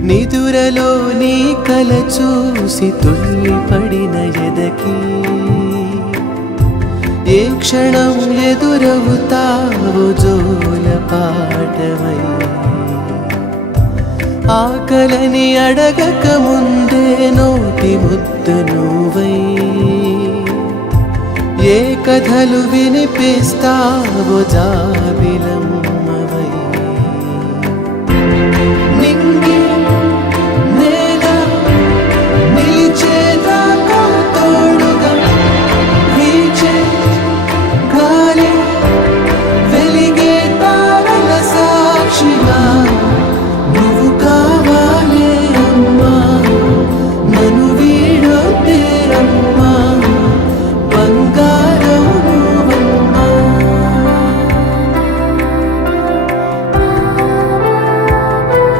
నిదురలో నీ కల చూసి తుళ్ళిపడిన ఎదకి ఏ క్షణం ఎదురవుతావో జోల పాటవై ఆకలని అడగక ముందే నోటి ముద్ద నువ్వై ఏ కథలు వినిపిస్తావో జాబిలమ్మ